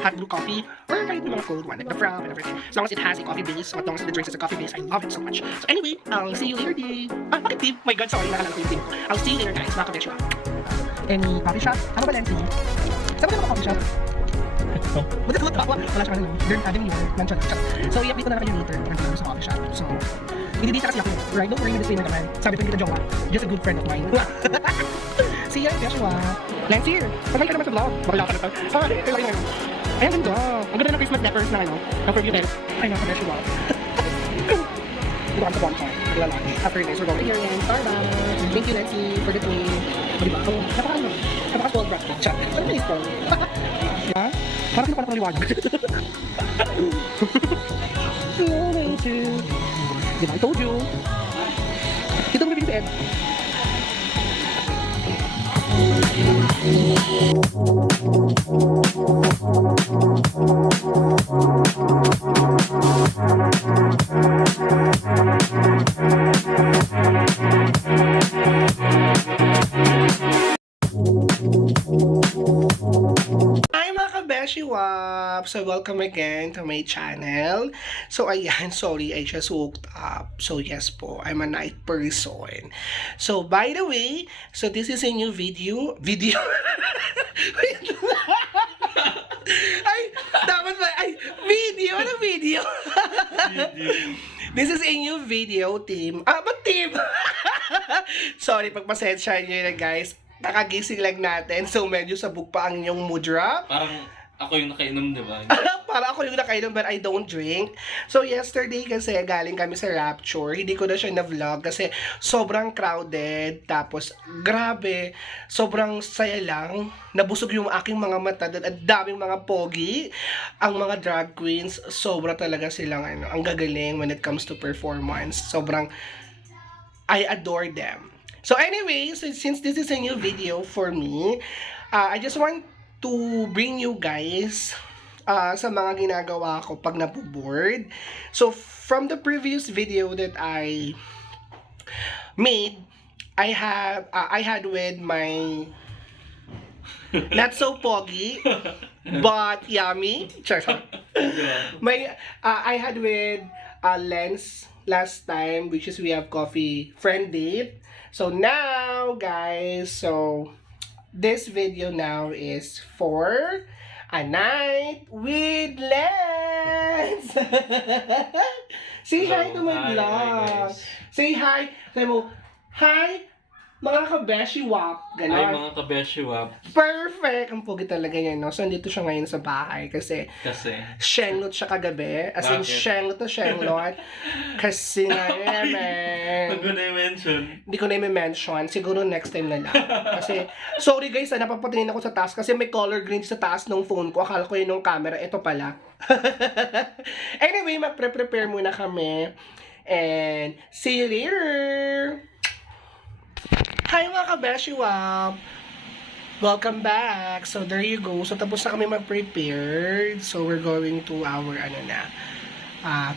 hot brew coffee, or kahit yung mga cold one, like the frap and everything. As long as it has a coffee base, as long as the drinks has a coffee base, I love it so much. So anyway, I'll see you later, Dave. Bakit Dave? My God, sorry, nakalala ko yung team ko. I'll see you later, guys. Mga kabesyo. Any coffee shop? Ano ba, Lency? Saan ba ka coffee shop? Buti ko tawa. Wala siya kanina. Learn avenue. Mention. So, i-update ko na kayo later kung ano sa coffee shop. So, hindi kasi ako. Right? Don't worry, disclaimer naman. Sabi ko hindi kita jowa. Just a good friend of mine. See ya, Joshua. Lancy here. Pagay ka naman sa vlog. Bakla ka na to. Sorry, kailangan ngayon. Ay, ang ganda. Ang ganda ng Christmas deckers na ano. Ang preview tayo. Ay, nasa Joshua. Dito kami sa bonfire. Lalaki. After this, we're going to hear yan. Starbucks. Thank you, Lancy, for the tea. O, diba? So, napaka-spoiled brat ko. Chat. Ano ba yung spoiled? Ha? Parang hindi ko na paliwanag. Thank you. Diba? I told you. Dito mo bibili si Ed. So welcome again to my channel. So ayan, sorry, I just woke up. So yes po, I'm a night person. So by the way, so this is a new video. Wait lang. Ay, dapat ba? Ay, video? Ano video? This is a new video, team. Ba't team? Sorry, pagpasensya nyo na guys. Nakagising lang natin. So medyo sabog pa ang inyong mudra. Parang ako yung nakainom, di ba? Para ako yung nakainom but I don't drink. So yesterday kasi galing kami sa Rapture. Hindi ko na siya na-vlog kasi sobrang crowded. Tapos grabe, sobrang saya lang. Nabusog yung aking mga mata. At daming mga pogi. Ang mga drag queens, sobra talaga silang ang gagaling when it comes to performance. Sobrang, I adore them. So anyway, so since this is a new video for me, I just want to bring you guys sa mga ginagawa ko pag napo-bored. So, from the previous video that I made, I had with my not so poggy, but yummy. I had with Lens last time, which is we have coffee friend date. So, now, guys, this video now is for a night with Lens. Say hi to my vlog. Say hi. Say mo, hi, mga kabeshi wap. Ganon. Ay, mga kabeshi wap. Perfect. Ang pogi talaga yan, no? So, andito siya ngayon sa bahay kasi shenglot siya kagabi. As in, shenglot na shenglot. Kasi nga, Huwag ko na i-mention. Hindi ko na i-mention. Siguro next time na lang. Kasi, sorry guys, napapatingin ako sa taas kasi may color green sa taas ng phone ko. Akala ko yun yung camera. Ito pala. Anyway, mag-prepare muna kami. And, see you later! Hi mga kabeshi wap! Welcome back! So, there you go. So, tapos na kami mag-prepared. So, we're going to our,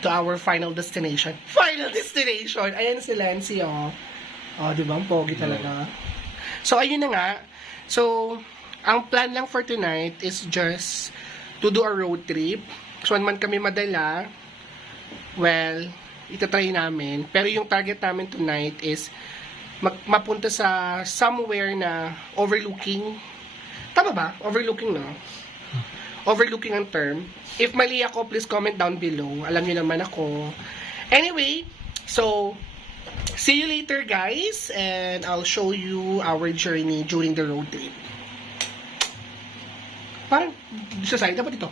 to our final destination. Final destination! Ayan si Lancy, oh. Oh, di ba? Ang pogi talaga. So, ayun na nga. So, ang plan lang for tonight is just to do a road trip. So, man kami madala. Well, itatry namin. Pero yung target namin tonight is mapunta sa somewhere na overlooking. Tama ba? Overlooking, no? Overlooking ang term. If mali ako, please comment down below. Alam niyo naman ako. Anyway, so, see you later, guys. And I'll show you our journey during the road trip. Parang, sa side, dapat ito.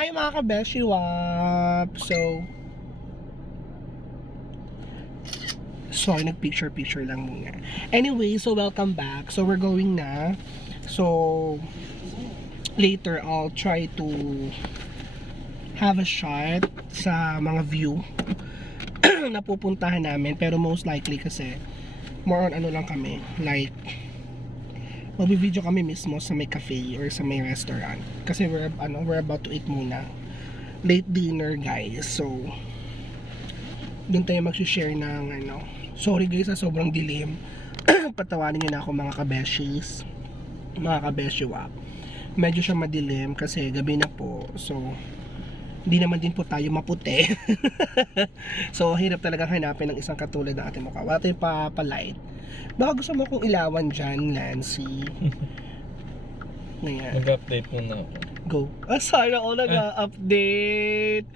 Hi, mga kabeshi wap. Sorry, nag-picture lang muna. Anyway, so welcome back. So, we're going na. So, later, I'll try to have a shot sa mga view na pupuntahan namin. Pero most likely kasi, more on lang kami. Like, mag-video kami mismo sa may cafe or sa may restaurant. Kasi we're about to eat muna. Late dinner, guys. So, doon tayo mag-share ng sorry guys, sobrang dilim. Patawanin nyo na ako mga kabeshis, mga kabeshi wap. medyo siya madilim kasi gabi na po. So, hindi naman din po tayo maputi. So, hirap talagang hanapin ng isang katulad ng ating mukha. Wala tayong pa-light. Baka gusto mo kong ilawan dyan, Nancy. Ngayon. Mag-update muna ako. Go. Sana ako nag-update.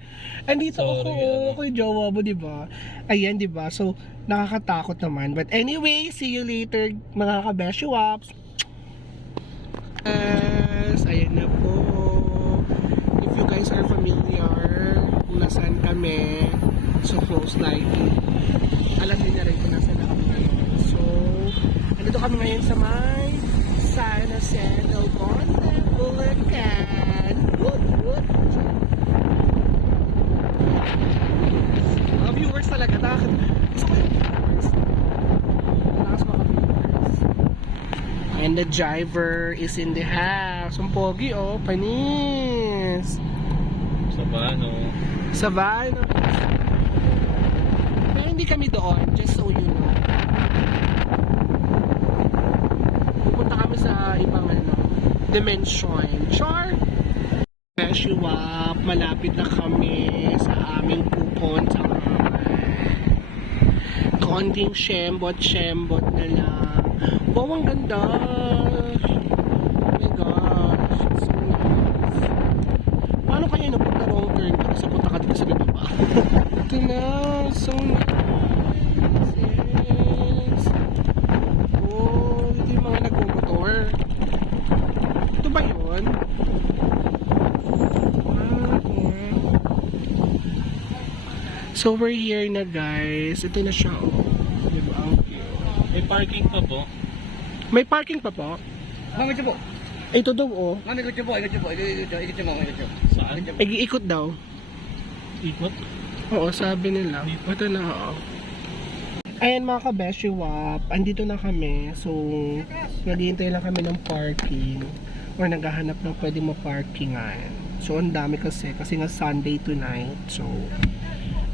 Andito Sorry, ako yung jowa mo, di ba? Ayan, di ba? So, nakakatakot naman. But anyway, see you later, mga kabeshuwaps. Yes, ayan na po. If you guys are familiar kung nasaan kami, so most likely, alam niyo na rin kung nasaan na kami ngayon. So, andito kami ngayon sa may San Jose del Monte, Bulacan. Wood, wood. Mga viewers talaga. Gusto ko yung viewers. Lakas mga viewers. And the driver is in the house. Ang pogi, oh. Panis. Sa Bano. Sa van. Pero hindi kami doon. Just so you know. Pupunta kami sa ibang dimension. Char! Beshuwap, malapit na kami sa aming pupuntahan. Konting shembot na lang. Wow, ang ganda! Oh my gosh, it's so nice. Paano kaya napunta wrong turn ka sa punta ka dito sa baba? Ito na, so nice. Yes. Oh, ito yung mga nagmumotor. Ito ba yun? So we're here na guys. Ito na siya, oh. Diba? Ang cute. May parking pa po. May parking pa po? Mami ito po. Ito daw, oh. Mami ikot po. Ikot mo. Saan? Iikot daw. Ikot? Oo, sabi nila. Ito na, oo. Ayan mga kabeshiwap, andito na kami. So, naghihintay lang kami ng parking or naghahanap ng pwede maparkingan. So, ang dami kasi nga Sunday tonight. So,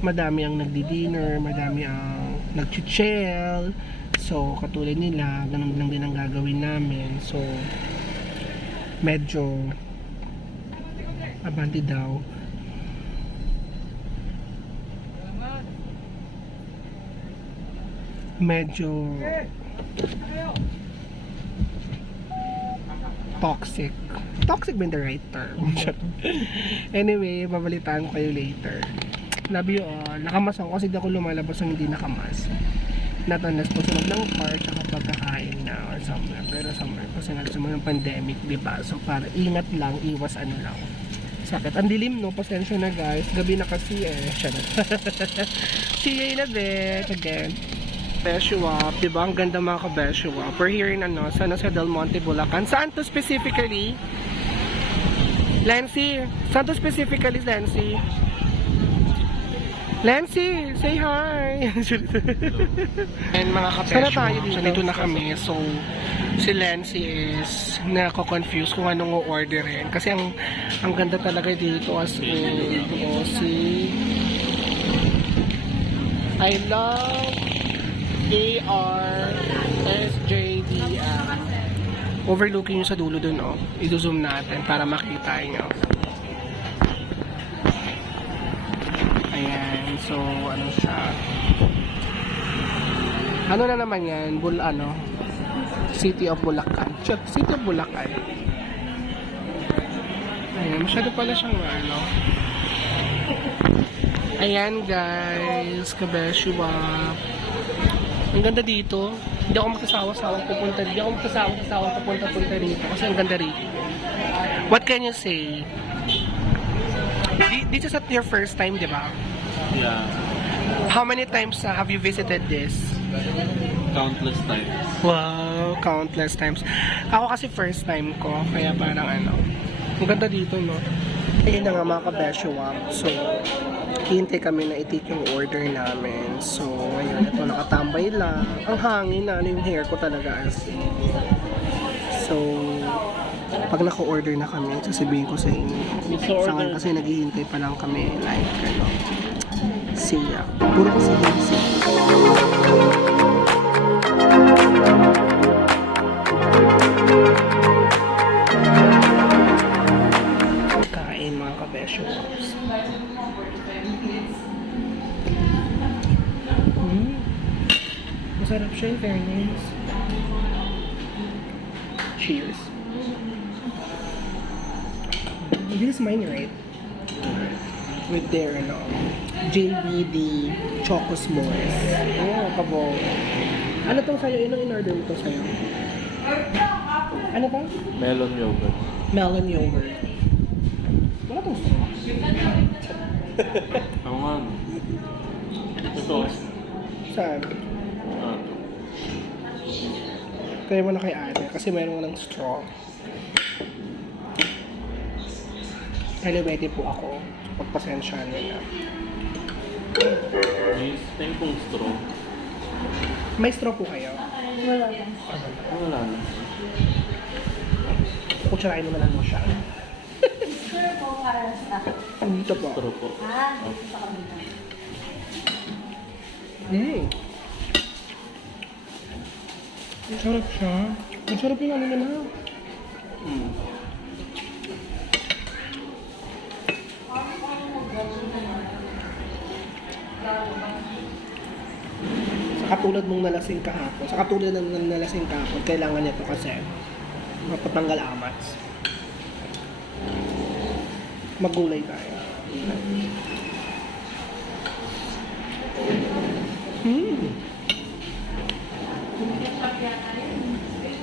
madami ang nagdi-dinner, madami ang nag-chill. So, katulad nila, ganun lang din ang gagawin namin. So, medyo abante daw. Medyo toxic. Toxic ba the right term? Anyway, babalitaan ko kayo later. Love you all. Nakamas ako kasi di ako lumalabas ng hindi nakamas. Not unless po sunod ng car tsaka pagkakain na or somewhere. Pero somewhere kasi nga sa mga pandemic, diba? So para ingat lang, iwas ano lang. Sakit. Ang dilim no, pasensya na guys. Gabi na kasi eh. See you in a bit again. Beshuwap, diba? Ang ganda mga ka-Beshuwap. We're here in San Jose del Monte, Bulacan. Saan to specifically? Lancy? Saan to specifically, Lancy? Lancy, say hi! And mga ka-Beshuwap, so dito na kami. So, si Lancy is nako-confuse kung anong o-orderin. Kasi ang ganda talaga dito as in. O, si I love ARSJDM. Overlooking yung sa dulo dun, oh. I-zoom natin para makita nyo. Ayan. So, ano siya. Ano na naman yan? City of Bulacan. City of Bulacan. Ayan. Masyado pala siyang Ayan, guys. Kabeshuwap. Ang ganda dito. Hindi ako magkasawa-sawang pupunta. Hindi ako magkasawa-sawang pupunta dito. Kasi ang ganda rito. What can you say? This is at your first time, di ba? Yeah. How many times have you visited this? Countless times. Wow, countless times. Ako kasi first time ko. Kaya parang ang ganda dito, no? Ayun na nga mga kabeshuwap. So, hintay kami na i-take yung order namin. So, ngayon, ito nakatambay lang. Ang hangin na, yung hair ko talaga as in. So, pag naka-order na kami, sasabihin ko sa inyo. Sa akin kasi naghihintay pa lang kami. Like, see ya. Puro kasi see. Besyo Pops. Masarap siya, in fairness. Cheers. This is mine, right? With their, JBD Choco S'mores. Oh, kabog. Ano tong sa'yo? Anong in-order mo to sa'yo? Ano to? Melon yogurt. Melon yogurt. Wala tong straw. Ako nga. Ito. Saan? Ah. Kaya mo na kay ate kasi mayroon ng straw. Elevated po ako. Pagpasensya niyo na. May tempong straw. May straw po kayo? Wala na. Kutsarain mo na lang mo siya. Siguro po para sa... Dito po. Straw po. Dito sa kabila. Ang sarap siya. Ang sarap yung ano nila. Sa katulad mong nalasing kahapon, sa katulad ng nalasing kahapon, kailangan nito kasi mapatanggal amats. Magulay tayo.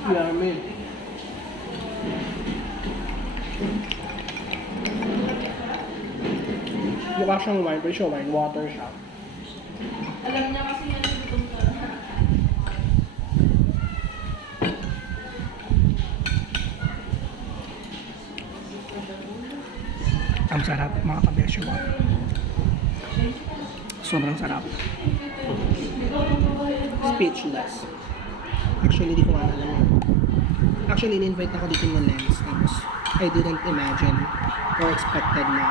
Yummy. Mukha siyang wine, pero siya wine, water siya. Alam niya kasi yan yung gutom ka na. Ang sarap, mga kabesyo ko. Sobrang sarap. Speechless. Actually, hindi ko nga alam yun. Actually, in-invite ako dito ng Lens. Tapos, I didn't imagine or expected na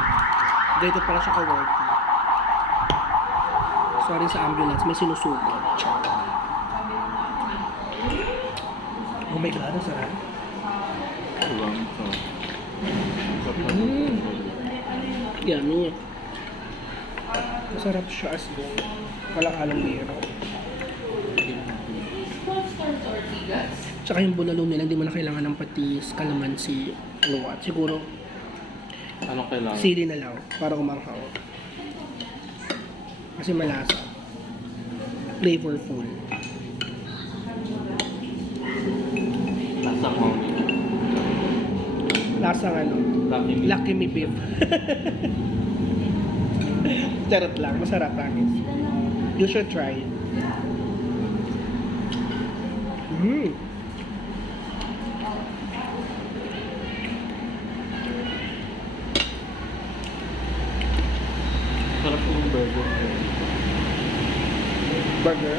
ganito pala siya ka-worthy. Sorry sa ambulance, may sinusugod. Oh my God, ang sarap. Walang ito. Yummy. Masarap siya as in. Walang halong biro. Tsaka yung bulalo nila, hindi mo na kailangan ng patis, kalamansi, ano what. Siguro, Ano kailangan? sili na lang para umanghaw. Kasi malasa. Flavorful. Lasang mauni. Lasang ano, Lucky Me Beef. Charot lang, masarap promise. You should try. Sarap yung burger. Burger.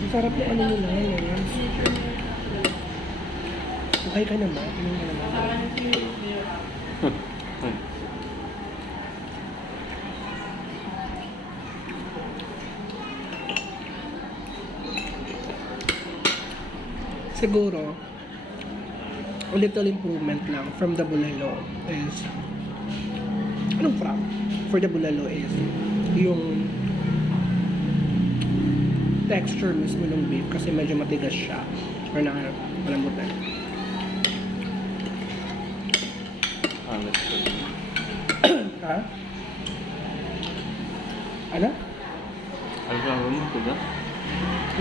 Ang sarap yung ano nila, yun. Okay ka naman. Tingnan mo naman. Ay. Siguro, a little improvement lang from the bulalo is, anong from? For the bulalo is, yung texture mismo ng beef kasi medyo matigas siya or nalambutan. Honestly. Ha? Ano? Ay, gawin mo ito ba?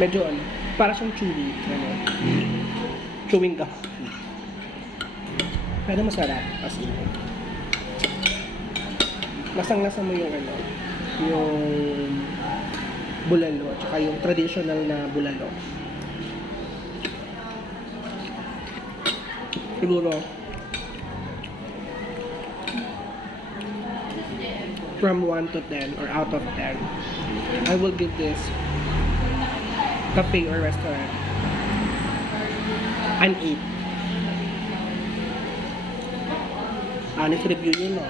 Medyo ano, para siyang chewy. Ano? Chewing gum. Pero masarap. As in. Lasang-lasa mo yung ano, yung bulalo, at saka yung traditional na bulalo. Siguro, from 1 to 10 or out of 10, I will give this cafe or restaurant an 8. Honest review yun, no?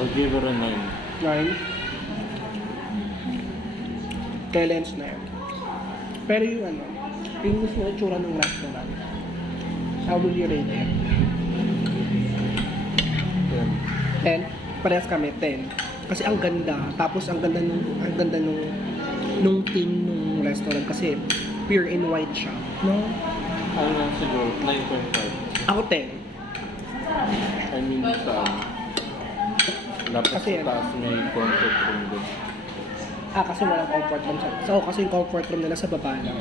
I'll give her a 9. 9. Kay Lens na yun. Pero yung ano, yung mismo itsura ng restaurant. How will you rate it? 10? Parehas kami, 10. Kasi ang ganda. Tapos ang ganda nung theme nung restaurant kasi pure in white siya. No? Ano lang siguro, 9.5. Ako 10. I mean, sa dapat Kasi sa taas may comfort room doon. Kasi walang comfort room sa... So, kasi yung comfort room nila sa baba lang.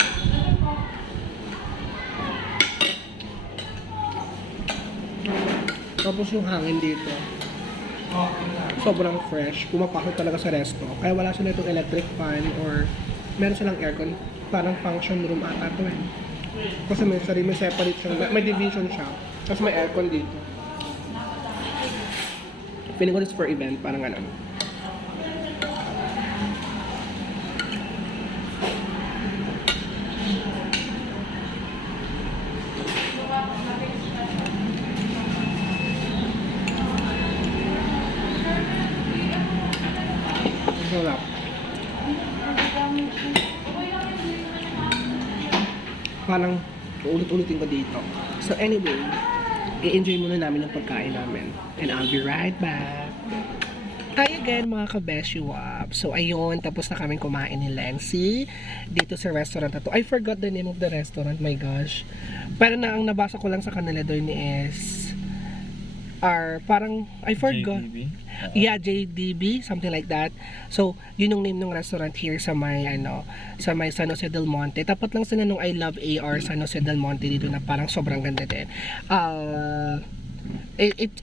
Tapos yung hangin dito. Sobrang fresh. Pumapasok talaga sa resto. Kaya wala sila itong electric fan or meron silang aircon. Parang function room ata to eh. Kasi may separate siya. May division siya. Tapos may aircon dito. Feeling ko this for event. Parang ano. Sarap. Parang ulit-ulitin ko dito. So anyway, i-enjoy muna namin yung pagkain namin. And I'll be right back. Hi again mga ka-Beshi Wap. So ayun, tapos na kaming kumain ni Lency dito sa restaurant na to. I forgot the name of the restaurant, my gosh. Pero na ang nabasa ko lang sa kanila doon is parang I forgot. JDB? Yeah, JDB, something like that. So, yun yung name ng restaurant here sa may sa may San Jose del Monte. Tapat lang sila nung I Love AR San Jose del Monte dito na parang sobrang ganda din.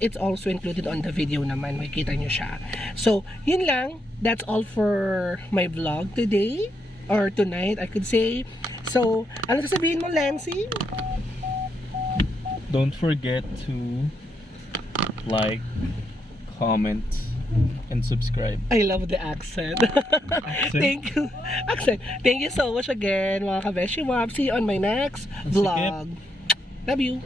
It's also included on the video naman, makikita nyo siya. So, yun lang. That's all for my vlog today or tonight, I could say. So, ano sasabihin mo, Lancy? Don't forget to like, comment, and subscribe. I love the accent. Thank you. Accent. Thank you so much again, mga ka-Beshi Wap. See you on my next Sige. vlog. Love you.